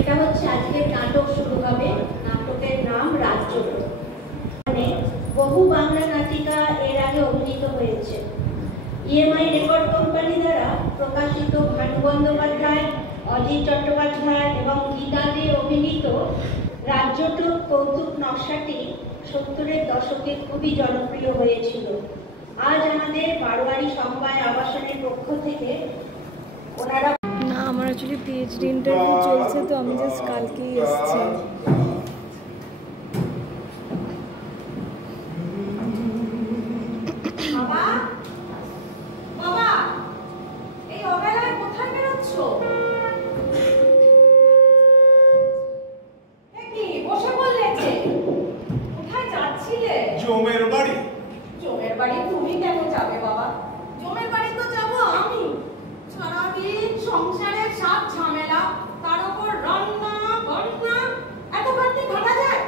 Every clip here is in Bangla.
এটা হচ্ছে আজকের নাটক শুরু হবে। নাটকের নাম রাজ্যট। মানে বহু বাংলা নাটিকা এর আগে অভিনীত হয়েছে। ইএমআই রেকর্ড কোম্পানি দ্বারা প্রকাশিত ভানু বন্দ্যোপাধ্যায়, অজিত চট্টোপাধ্যায় এবং গীতা দে অভিনীত রাজ্যট কৌতুক নকশাটি 70-এর দশকে খুবই জনপ্রিয় হয়েছিল। আজ আমাদের বারোয়ারি সমবায় আবাসনের পক্ষ থেকে ওনারা না, আমার অ্যাকচুয়ালি পিএইচডি ইন্টারভিউ চলছে, তো আমি জাস্ট কালকেই এসেছি। জমের বাড়ি তুমি কেন যাবে বাবা? জমের বাড়ি তো যাবো আমি। সারাদিন সংসারের সব ঝামেলা, তার উপর রান্না বান্না, এত খাটনি খাটা যায়?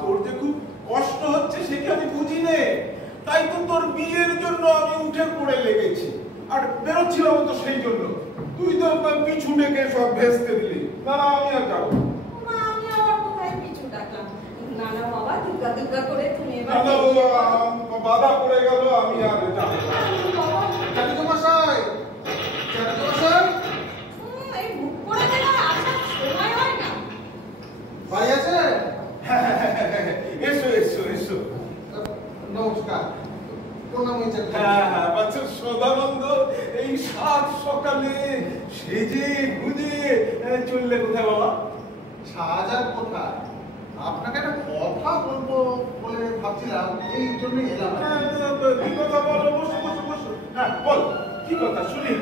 তোর যে খুব কষ্ট হচ্ছে সেটা আমি বুঝি নে, তাই তো তোর বিয়ের জন্য আমি উঠে পড়ে লেগেছি। আর বেরোচ্ছিলাম তো সেই জন্য, তুই তো পিছু ডেকে সব ভেস্তে দিলি। না না, আমি আর যাবো মা, আমি আবার কোথায় পিছু ডাকলাম? না না বাবা, দুর্গা দুর্গা করে তুমি এবার বাধা পড়ে গেল, আমি আর যাবো। মশাই, মশাই, এই বুক করে গেলে আসার সময় হয় না। বাড়ি আছে? এসো এসো এসো। নমস্কার। বাচ্চা সদানন্দ এই সাত সকালে সেজে গুজে চললে কোথায় বাবা? সাজার কোথায়? আপনাকে একটা কথা বলবো বলে ভাবছিলাম, এই জন্য এলাম। কি কথা বলো? বসো বসো বসো। হ্যাঁ বল, কি কথা শুনি।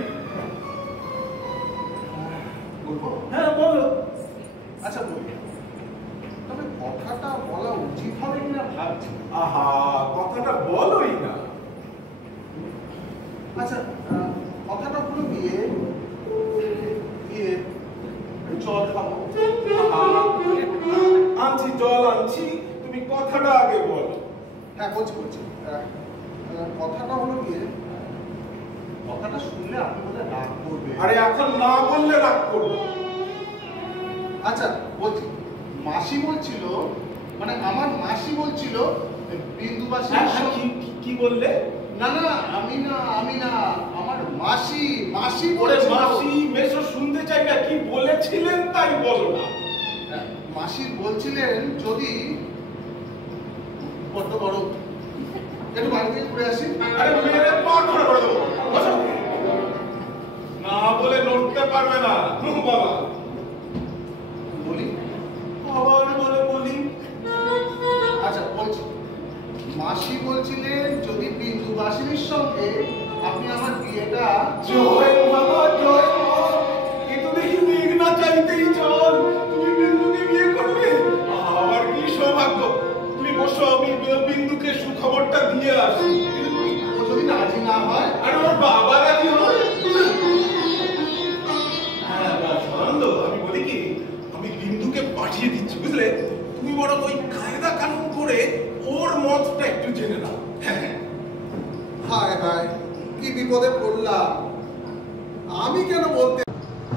বলবো? হ্যাঁ বলো। আচ্ছা বলি, তবে কথাটা বলা উচিত হবে কিনা ভাবছি। কথাটা বলোই না। আচ্ছা, কথাটা হলো গিয়ে জল খাবো। আনছি, জল আনছি, তুমি কথাটা আগে বলো। হ্যাঁ বলছি। কথাটা হলো গিয়ে, কথাটা শুনলে আপনি বলে রাগ করবে। আরে এখন না বললে রাগ করবো। আচ্ছা বলছি, মাসি বলছিল, মানে আমার মাসি বলছিল বিন্দুবাসী। কি বললে? না না, আমি না, আমার মাসি মাসি মেসো শুনতে চাই না, কি বলেছিলেন তাই বলো না। মাসি বলছিলেন যদি বড্ড বড় একটু বাড়ি থেকে ঘুরে আসি। আরে মেরে পা ধরে করে দেবো। না বলে নড়তে পারবে না বাবা। বলি আবার বলে বলি। আচ্ছা বলছি, মাসি বলছিলেন যদি বিন্দুবাসিনীর সঙ্গে আপনি আমার বিয়েটা। জয় বাবা জয়। কিন্তু দেখি মেঘ না চাইতেই চল, তুমি বিন্দুকে বিয়ে করবে। আমার কি সৌভাগ্য। তুমি বসো, আমি বিন্দুকে সুখবরটা দিয়ে আসি। ও যদি রাজি না হয়? আরে ওর বাবা রাজি হয়। হ্যাঁ আনন্দ, আমি বলি কি, আমি বিন্দুকে পাঠিয়ে দিচ্ছি বুঝলে। তুমি বড় ওই কায়দা কানুন করে ওর মতটা একটু জেনে নাও। হায় হায়, কি বিপদে পড়লাম আমি, কেন বলতে।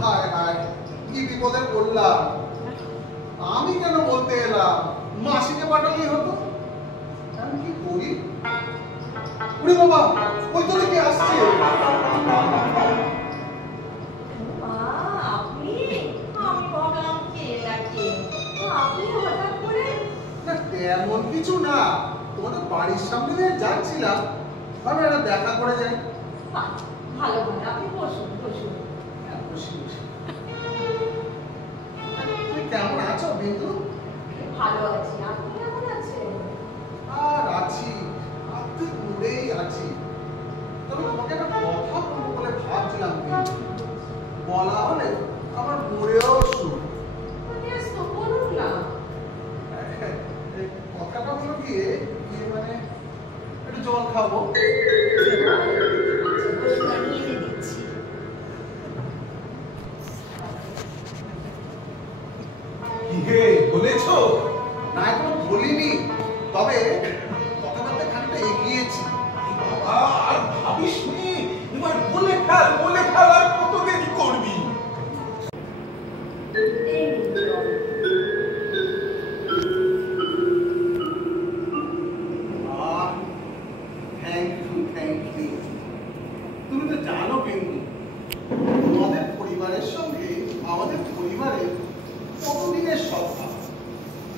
হায় হায়, কি বিপদে পড়লাম আমি, কেন বলতে এলাম। মাসিকে পাঠালেই হতো। আমি কি করি? ওরে বাবা, ওই তো দেখে আসছে। আপনি? আমি ভাবলাম কে ডাকে। আপনি হঠাৎ করে? না তেমন কিছু না, তোমাদের বাড়ির সামনে দিয়ে যাচ্ছিলাম, আমি একটা দেখা করে যাই। ভালো আপনি বসুন বসুন। হ্যাঁ বসি। তুমি কেমন আছো বিন্দু? ভালো আছি, আপনি কেমন আছেন? আর আছি, আপনি দূরেই আছি। তবে তোমাকে একটা কথা বলবো বলে ভাবছিলাম, বলা হলে আমার মরেও সুর। বলুন না। কথাটা হলো গিয়ে মানে একটু জল খাবো। বলেছো? না এখনো আমাদের পরিবারের কতদিনের স্বভাব,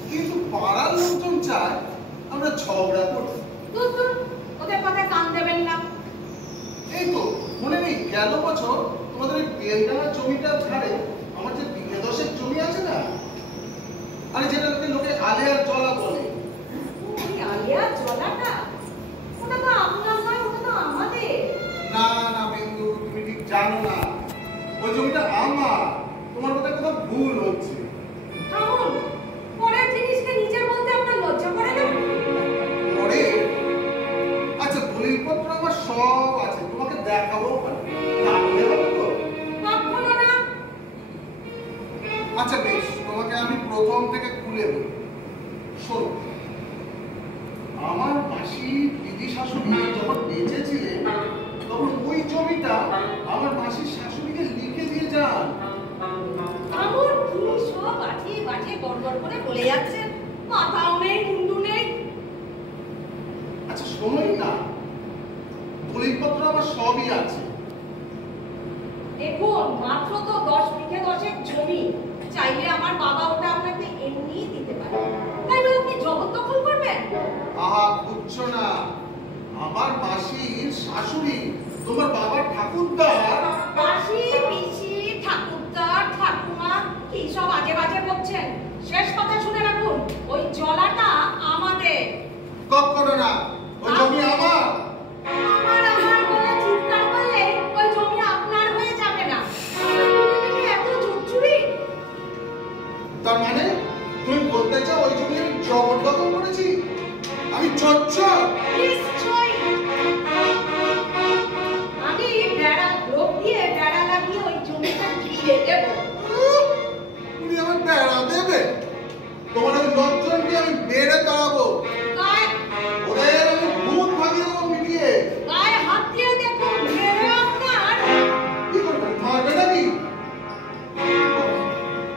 কিন্তু পাড়ার লোকজন চায় আমরা ঝগড়া করি। দূর দূর, ওদের কথায় কান দেবেন না। এই তো মনে নেই গেল বছর তোমাদের ওই বেলডাঙা জমিটার ধারে আমার যে বিঘে 10 জমি আছে না, আরে যেটাকে লোকে আলেয়ার জলা বলে। ওই আলিয়ার জলাটা, ওটা তো আপনার নয়, ওটা তো আমাদের। না না বিন্দু, তুমি ঠিক জানো না, ওই জমিটা আমার। তোমার কথা কোথাও ভুল হচ্ছে। থামুন, পরের জিনিসকে নিজের বলতে আপনার লজ্জা করে না? পরে আচ্ছা, দলিলপত্র আমার সব আছে, তোমাকে দেখাবো পারি, তাহলে হবে তো? কখনো না। আচ্ছা বেশ, তোমাকে আমি প্রথম থেকে খুলে বলি। শোনো, আমার মাসি দিদি শাশুড়ি যখন বেঁচে ছিলেন তখন ওই জমিটা আমার মাসির শাশুড়িকে লিখে দিয়ে যান। থামুন, কি সব বাজিয়ে বাজিয়ে গড়গড় করে বলে যাচ্ছেন, মাথাও নেই মুন্ডু নেই। আচ্ছা শোনোই না, দলিলপত্র আমার সবই আছে। দেখুন, মাত্র তো 10 বিঘে 10 জমি, চাইলে আমার বাবা ওটা আপনাকে এমনিই দিতে পারে। তাই বলে আপনি জবরদখল করবেন? আহা, বুঝছো না, আমার মাসির শাশুড়ি তোমার বাবার ঠাকুরদার। মাসি, পিসি, ঠাকুরদার, ঠাকুমা, কি সব আজে বাজে বলছেন? শেষ কথা শুনে রাখুন, ওই জলাটা আমাদের। কখনো না, ওই জমি আমার। আমার আমার বলে চিৎকার করলে ওই জমি আপনার হয়ে যাবে না। আপনি এত জুজুরি? তার মানে তুমি বলতে চাও ওই জমি আমি জবরদখল করেছি? আমি চচ্চর? নিশ্চয়ই। আমি বেড়া লোক দিয়ে বেড়া লাগিয়ে ওই জমিটা ঘিরে দেব। তুমি আমার বেড়া দেবে? তোমার ওই লোকজনকে আমি বেড়ে দাঁড়াবো, গায়ে ওদের আমি ভূত ভাগিয়ে দেবো মিটিয়ে। গায়ে হাত দিয়ে দেখুন, মেরে আপনার। কি করবে, মারবে নাকি?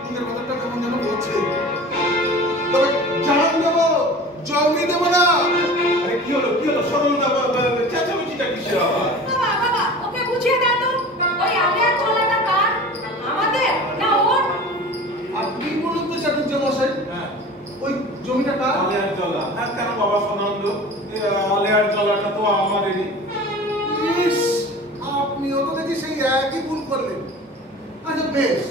তোমাদের কথাটা কেমন যেন বলছে। তবে জান দেবো, জমি দেবো না। আরে কি হলো সরলদা, চেঁচামেচিটা কিসের আবার? বাবা বাবা, ওকে বুঝিয়ে দাও তো, ওই আলিয়ার জলাটা কার? আমাদের না ওর? আপনি বলুন তো চাটুর্য মশাই, হ্যাঁ, ওই জমিটা কার? আলেয়ার জলা। হ্যাঁ, কেন বাবা সদানন্দ, আলেয়ার জলাটা তো আমাদেরই। ইস, আপনিও তো দেখি সেই একই ভুল করলেন। আচ্ছা বেশ,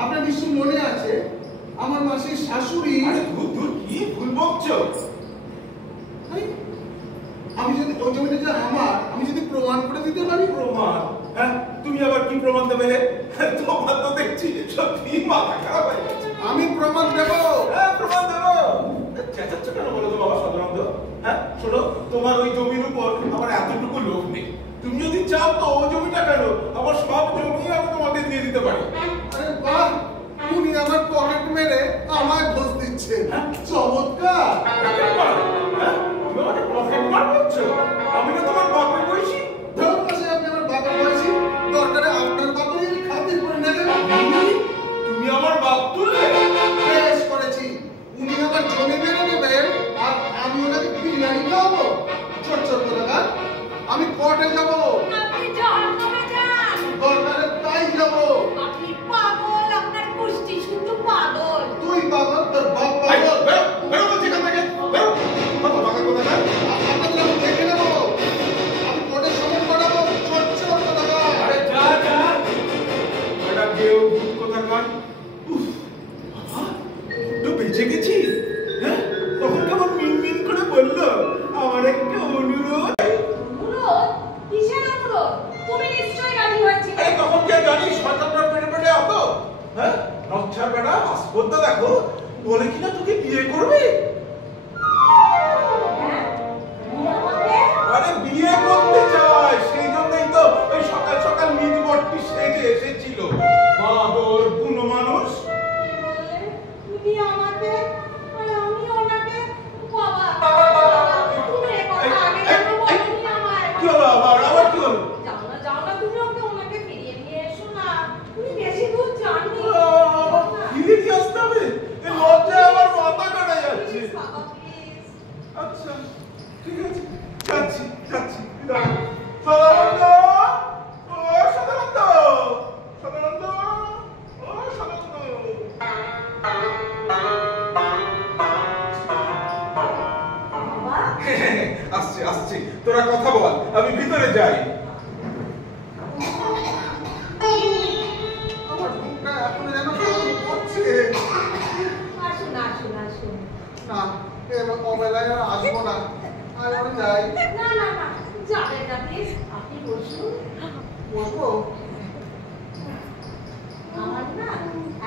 আপনার নিশ্চয় মনে আছে আমার মাসির শাশুড়ি। আরে ধুর, কি ভুল বকছো? আরে, আমি যদি ওই জমিটা যে আমার, আমি যদি প্রমাণ করে দিতে পারি। প্রমাণ? হ্যাঁ, তুমি আবার কি প্রমাণ দেবে? তোমার তো দেখছি সত্যি মাথা খারাপ হয়ে গেছে। আমি প্রমাণ দেবো। হ্যাঁ, প্রমাণ দেবো। চেঁচাচ্ছ কেন বলো তো বাবা সদানন্দ? হ্যাঁ শোনো, তোমার ওই জমির উপর আমার এতটুকু লোভ নেই। তুমি যদি চাও তো ওই জমিটা কেন, আমার সব জমি আমি তোমাকে দিয়ে দিতে পারি। আরে বাহ, উনি আমার পকেট মেরে আমায় ঘোষ দিচ্ছে। চমৎকার। পকেট মার? হ্যাঁ, তুমি আমাকে পকেট মার বলছো? আমি না তোমার বাপের বয়সী? ধরুন মাসে আপনি আমার বাবার বয়সী, দরকারে আপনার বাবারই আমি খাতির করে নেবেন। তুমি আমার বাপ তুললে? বেশ করেছি, উনি আমার জমি মেরে নেবেন আর আমি ওনাকে বিরিয়ানি খাওয়াবো। চট কোথাকার, আমি কোর্টে যাবো, আপনি জাহান্নামে যান। দরকারে তাই যাবো। আপনি পাগল, আপনার কুষ্টি শুধু পাগল। তুই পাগল, তোর বাপ এই, পাগল। বেরো, বেরো বলছি এখান থেকে, বেরো। কত টাকা কোথাকার? আপনাদের আমি দেখে নেবো, আমি কোর্টে সমন করাবো। চট কোথাকার। আরে যা। এটা কেউ ভূত কোথাকার? উফ, বাবা, তো বেঁচে গেছি। হ্যাঁ, তখন কেমন মিনমিন করে বললো, আমার একটা অনুরোধ। অনুরোধ? কিসের অনুরোধ? তুমি নিশ্চয়ই রাজি হয়েছিলে। আরে তখন কে জানিস সরকারটা পেটে হতো? হ্যাঁ, নকশার বেটা আসপত্তা দেখো, বলে কিনা তোকে বিয়ে করবে। হ্যাঁ? তুমি আমাকে? আরে বিয়ে করতে চায়, সেই জন্যই তো ওই সকাল সকাল মিটবটটি সেজে এসেছিল। বাদর বুনো মানুষ। কি বললে? তুমি আমাকে আর আমি ওনাকে? বাবা, তুমি এ কথা আগে কেন বলনি আমায়? কি হলো আবার কি হলো? যাও না, তুমি ওনাকে ফিরিয়ে নিয়ে এসো না। তুমি বেশি দূর যাননি। ফিরে কি আসতে হবে? এই লজ্জায় আমার মাথা কাটা যাচ্ছে। আমি ভিতরে যাই। আমার বুকটা এখন যেন কেমন করছে। আসুন আসুন আসুন। না, এবার অবেলায় আর আসবো না। আমি যাই। না না না, যাবেন না প্লিজ, আপনি বসুন। বসবো? আমার না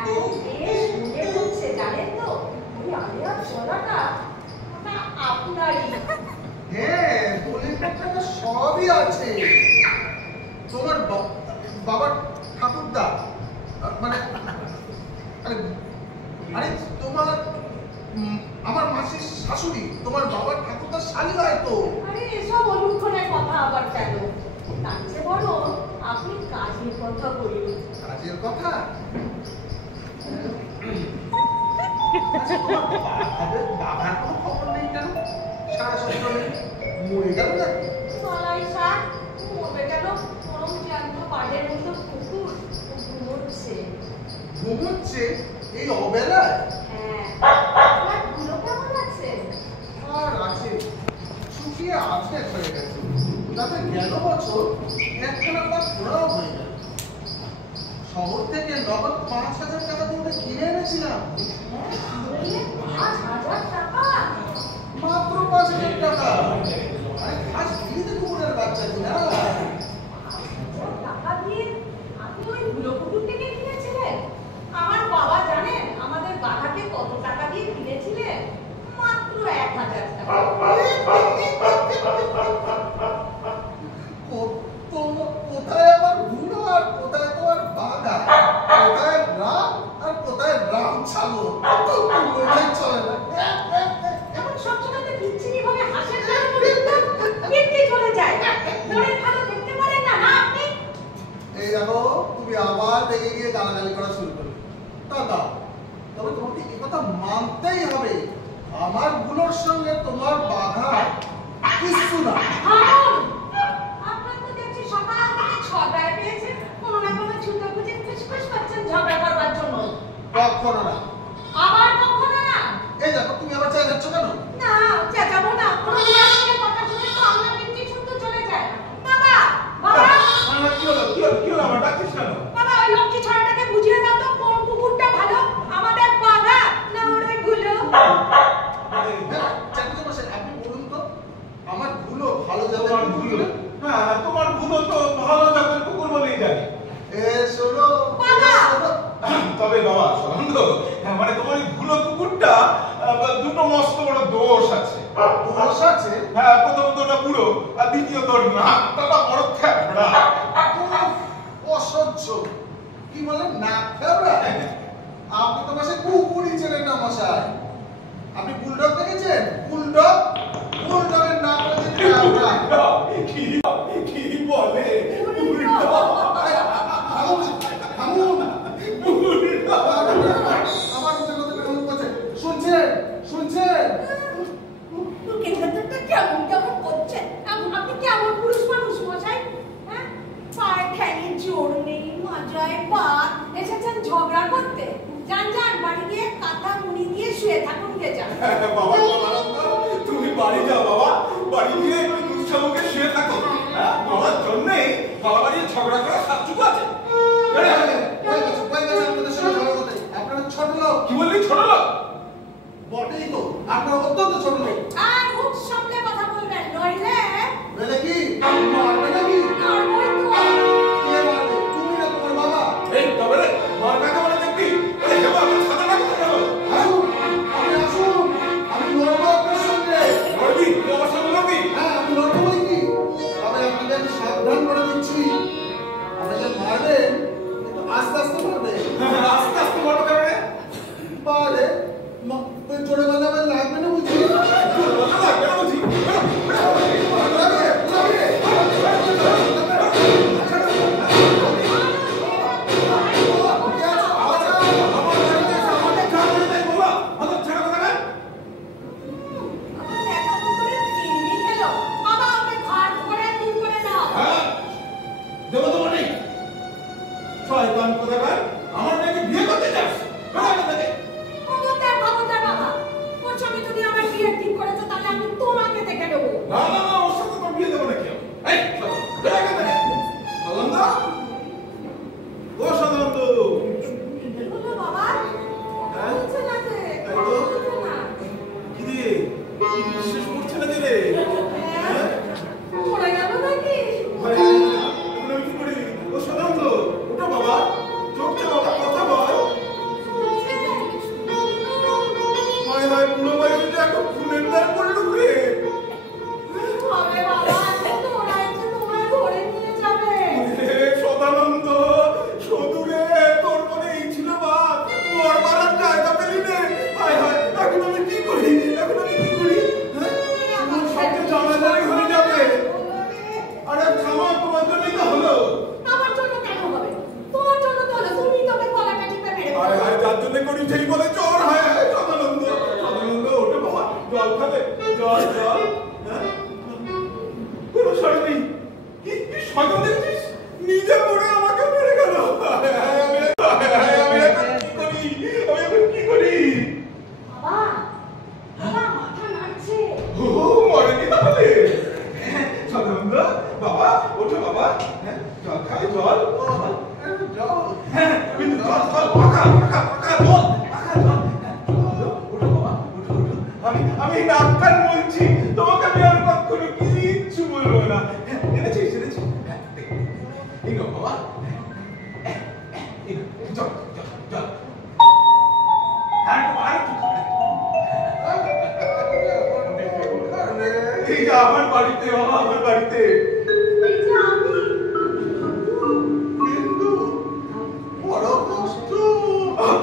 এখন বেশ মনে হচ্ছে, জানেন তো, ওই আলিয়ার গলাটা ওটা আপনারই। হ্যাঁ, দলিল পত্রটা সবই আছে। তোমার বাবার ঠাকুরদা, মানে আরে তোমার আমার মাসির শাশুড়ি তোমার বাবার ঠাকুরদার শালি হয় তো। আরে এসব অলুক্ষণের কথা আবার কেন? তার চেয়ে বড় আপনি কাজের কথা বলুন। কাজের কথা? আচ্ছা, তোমার বাবার কোনো খবর নেই কেন? সারা সপ্তাহ নেই, মরে গেল নাকি? গলায় শাক মরবে কেন? গরম জ্যান্ত পাড়ের মতো কুকুর ঘুমোচ্ছে। ঘুমোচ্ছে এই অবেলায়? হ্যাঁ, আপনার গুলো কেমন আছে? আর আছে, শুকিয়ে আজকের হয়ে গেছে। তাতে গেল বছর একখানা পা ঘোরাও হয়ে গেল। শহর থেকে নগদ ৫,০০০ টাকা দিয়ে কিনে এনেছিলাম। বললেন ৫,০০০ টাকা? মাত্র ৫,০০০ টাকা। আরে ঘাস দিতে কুকুরের বাচ্চা কিনা। ৫,০০০ টাকা দিয়ে আপনি ওই গুলো কুকুর থেকে কিনেছিলেন? আমার বাবা জানেন আমাদের বাঘাকে কত টাকা দিয়ে কিনেছিলেন? মাত্র ১,০০০ টাকা। কোথায় আমার ভুলো আর কোথায় তোমার বাধা, কোথায় রাম আর কোথায় রাম ছাগল, কোথায় চলে না। এমন সবসময় তো বিচ্ছিরি ভাবে হাসেন না, কীর্তি চলে যায়। ধরে ভালো দেখতে পারেন না না আপনি? এই দেখো, তুমি আবার রেগে গিয়ে গালাগালি করা শুরু করলে। দাদা, তবে তোমাকে এই কথা মানতেই হবে, আমার ভুলোর সঙ্গে তোমার বাধা কিছু না। আপনার তো দেখছি সকাল থেকে ছটায় পেয়েছে, কোনো না কোনো ছুতো খুঁজে খুশখুশ করছেন ঝগড়া করবার জন্য। কখনো না। আবার কখনো না? এই দেখো, তুমি আবার চাই যাচ্ছ কেন? না, চেঁচাবো না। কোনো নিরাপদের কথা শুনে তো আমরা কিন্তু শুনতে চলে যায়। বাবা, বাবা, কি হলো কি হলো কি হলো, আমার ডাকছিস কেন? বাবা, ওই লক্ষ্মী ছড়াটাকে বুঝিয়ে দাও তো কোন কুকুরটা ভালো, আমাদের বাঘা না ওর ওই গুলো? চাকরি বসে আপনি বলুন তো, আমার ভুলো ভালো তোমার জাতের ভুলো? কুকুর? হ্যাঁ, তোমার ভুলো তো ভালো জাতের কুকুর বলেই জানি। শোনো বাবা! শোনো। তবে বাবা শোনো, হ্যাঁ মানে তোমার এই ভুলো কুকুরটা দুটো মস্ত বড় দোষ আছে। দোষ আছে? হ্যাঁ, প্রথমত ওটা বুড়ো আর দ্বিতীয়ত ওর নাকটা বড় থ্যাবড়া। অসহ্য। কি বলেন, নাক ফেবড়া? আপনি তো মাসে কুকুরই চেনেন না মশাই। আপনি বুলডগ দেখেছেন? বুলডগ, বুলডগের নাক হচ্ছে ফেবড়া। কি বলে থামুন, আমার মধ্যে কথা বেরোনো করছে। শুনছেন শুনছেন? বুকের ভেতরটা কেমন কেমন করছে। আপনি কেমন পুরুষ মানুষ মশাই? হ্যাঁ, পায়ে ঠ্যাঙে জোর নেই, মাজায় বাত, এসেছেন ঝগড়া করতে? যান যান, বাড়ি গিয়ে কাঁথা মুড়ি দিয়ে শুয়ে থাকুন গে যান। বাবা সদানন্দ, তুমি বাড়ি যাও বাবা, বাড়ি গিয়ে একটু দুঃসমুখে শুয়ে থাকো। হ্যাঁ, তোমার জন্যই বাবা বাড়ি ঝগড়া করা সাতটুকু আছে। আপনারা ছোট লোক। কি বললি ছোট লোক? বটেই তো, আপনারা অত্যন্ত ছোট লোক। আর মুখ সামলে কথা বলবেন, নইলে বলে কি মারবে নাকি? নড়বই তো। কে মারবে, তুমি না তোমার বাবা? এই তবে রে, মার কাকে বলে দেখবি? এই যাবো আমার সাদাটা কোথায় গেল? আসুন, আপনি আসুন, আমি লড়বো আপনার সঙ্গে। লড়বি? তুই আমার সঙ্গে লড়বি? হ্যাঁ, আমি লড়বো কি? তবে আপনাদের সাবধান করে দিচ্ছি, আমাদের মারবেন কিন্তু আস্তে তাড়াতাড়ি করি যেই বলে জ্বর হয় সদানন্দ সদানন্দ ওঠে বাবা জল খাবে জল জল হ্যাঁ কোনো সাড়া নেই কি সজল দেখছিস নিজে পড়ে আমাকে মেরে গেল আমি এখন কি করি বাবা বাবা মাথা নাড়ছে ও মরেনি তাহলে সদানন্দ বাবা ওঠো বাবা হ্যাঁ জল খাবে জল হ্যাঁ কিন্তু জল জল পাকা পাকা পাকা জল পাকা জল ওঠো বাবা ওঠো ওঠো আমি ডাক্তার বলছি তোমাকে আমি আর কখনো কিচ্ছু বলবো না এনেছিস হ্যাঁ এই নাও বাবা জল জল জল হ্যাঁ আর এই যে আমার বাড়িতে বাবা আমার বাড়িতে এই যে আমি কিন্তু বড় কষ্ট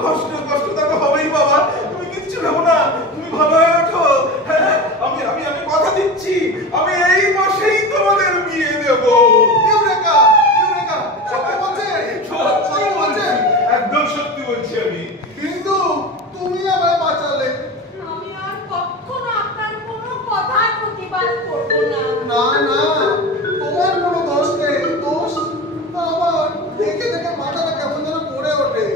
কষ্ট কষ্ট তো হবেই বাবা তুমি কিচ্ছু ভেবো না তুমি ভালো হয়ে ওঠো হ্যাঁ আমি আমি আমি কথা দিচ্ছি আমি এই মাসেই তোমাদের বিয়ে দেব ইউরেকা ইউরেকা সত্যি বলছে সত্যি বলছি একদম সত্যি বলছি আমি কিন্তু তুমি আমায় বাঁচালে আমি আর কখনো আপনার কোনো কথার প্রতিবাদ করবো না না না তোমার কোনো দোষ নেই দোষ আমার দেখে দেখে মাথাটা কেমন যেন পড়ে ওঠে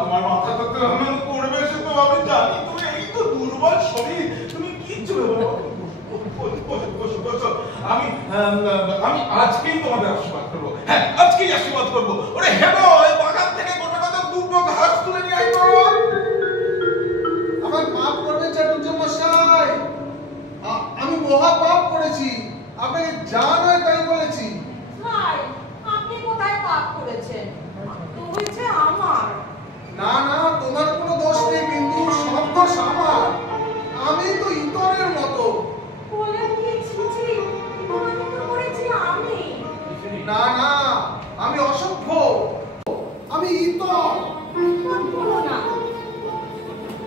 তোমার মাথা তো কেমন করবে সে তো আমি জানি তুমি এই তো দুর্বল শরীর তুমি কিচ্ছু ভেবো না বসো আমি আমি আজকেই তোমাদের আশীর্বাদ করবো হ্যাঁ আজকেই আশীর্বাদ করবো ওরে হেবো এই বাগান থেকে গোটা গোটা দুটো ঘাস তুলে নিয়ে আইতো আমার পাপ করবেন চাটুর্য মশাই আমি মহা পাপ করেছি আপনাকে যা নয় তাই বলেছি ভাই আপনি কোথায় পাপ করেছেন তো হয়েছে আমার না না তোমার কোনো দোষ নেই বিন্দু সব দোষ আমার আমি তো ইতরের মতো বলে কি ছিছি আমি তো করেছি আমি না না আমি অসভ্য আমি ইতর বলো না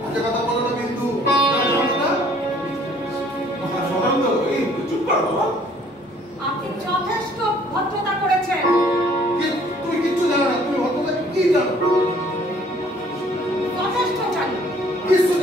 আজকে কথা বলো না বিন্দু না সদানন্দ এই চুপ কর বাবা আপনি যথেষ্ট ভদ্রতা করেছেন তুমি কিচ্ছু জানো না তুমি ভদ্রতা কি জানো যথেষ্ট জানি কিছু